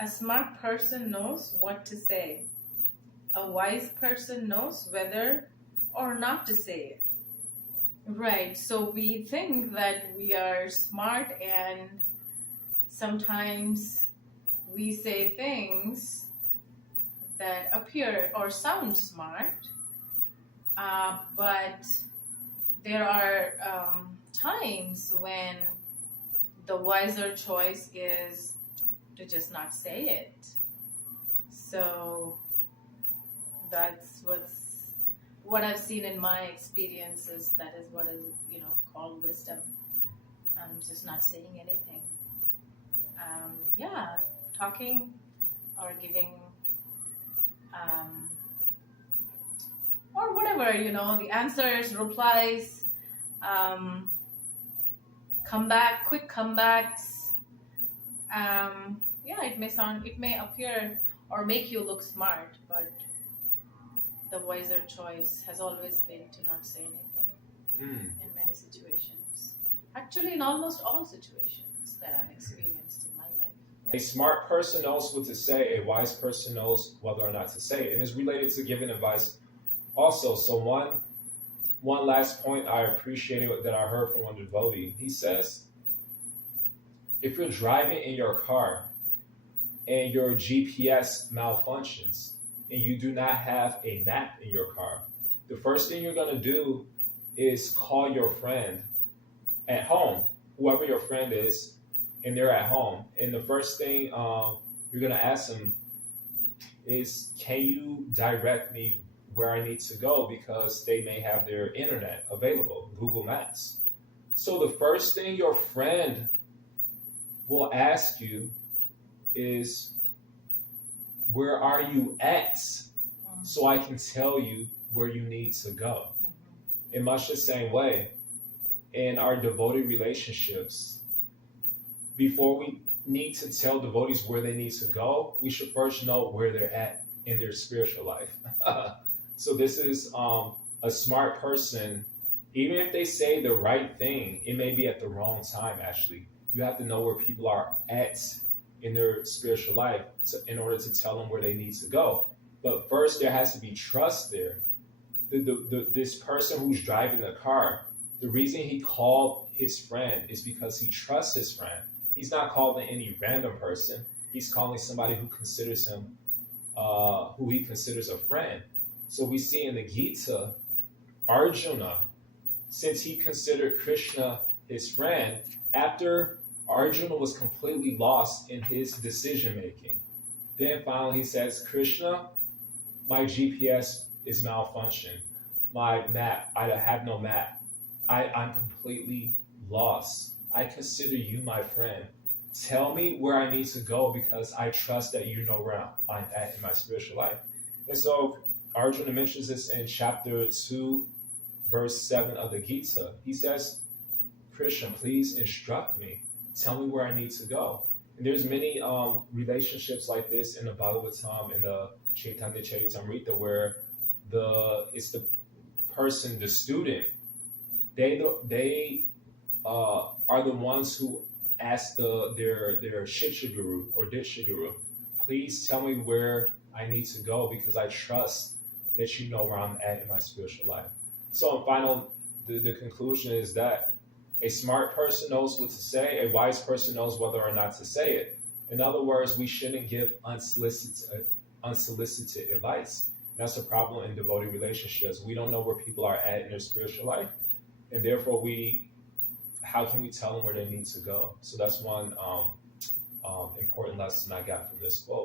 A smart person knows what to say. A wise person knows whether or not to say it. Right, so we think that we are smart, and sometimes we say things that appear or sound smart, but there are times when the wiser choice is to just not say it. So that's what I've seen in my experiences. That is what is called wisdom. Just not saying anything. Talking or giving or whatever, the answers, replies, quick comebacks. It may appear or make you look smart, but the wiser choice has always been to not say anything in many situations. Actually, in almost all situations that I've experienced in my life. A smart person knows what to say. A wise person knows whether or not to say it. And it's related to giving advice also. So one last point I appreciated that I heard from one devotee. He says, if you're driving in your car and your GPS malfunctions and you do not have a map in your car, the first thing you're going to do is call your friend at home, whoever your friend is, and they're at home. And the first thing you're going to ask them is, can you direct me where I need to go? Because they may have their internet available, Google Maps. So the first thing your friend will ask you is, where are you at? So I can tell you where you need to go. In much the same way, in our devotee relationships, before we need to tell devotees where they need to go, we should first know where they're at in their spiritual life. So this is a smart person. Even if they say the right thing, it may be at the wrong time, actually. You have to know where people are at in their spiritual life in order to tell them where they need to go. But first, there has to be trust there. This person who's driving the car, the reason he called his friend is because he trusts his friend. He's not calling any random person. He's calling somebody who considers him, who he considers a friend. So we see in the Gita, Arjuna, since he considered Krishna his friend, after Arjuna was completely lost in his decision making, then finally he says, Krishna, my GPS is malfunctioned. My map, I have no map. I'm completely lost. I consider you my friend. Tell me where I need to go because I trust that you know where I'm at in my spiritual life. And so Arjuna mentions this in chapter 2, verse 7 of the Gita. He says, Krishna, please instruct me. Tell me where I need to go. And there's many relationships like this in the Bhagavad-Gita, in the Chaitanya Charitamrita, where it's the person, the student, they are the ones who ask their Shiksha Guru or Diksha Guru, please tell me where I need to go because I trust that you know where I'm at in my spiritual life. So in final, the conclusion is that a smart person knows what to say, a wise person knows whether or not to say it. In other words, we shouldn't give unsolicited advice. That's a problem in devotee relationships. We don't know where people are at in their spiritual life, and therefore how can we tell them where they need to go? So that's one important lesson I got from this quote.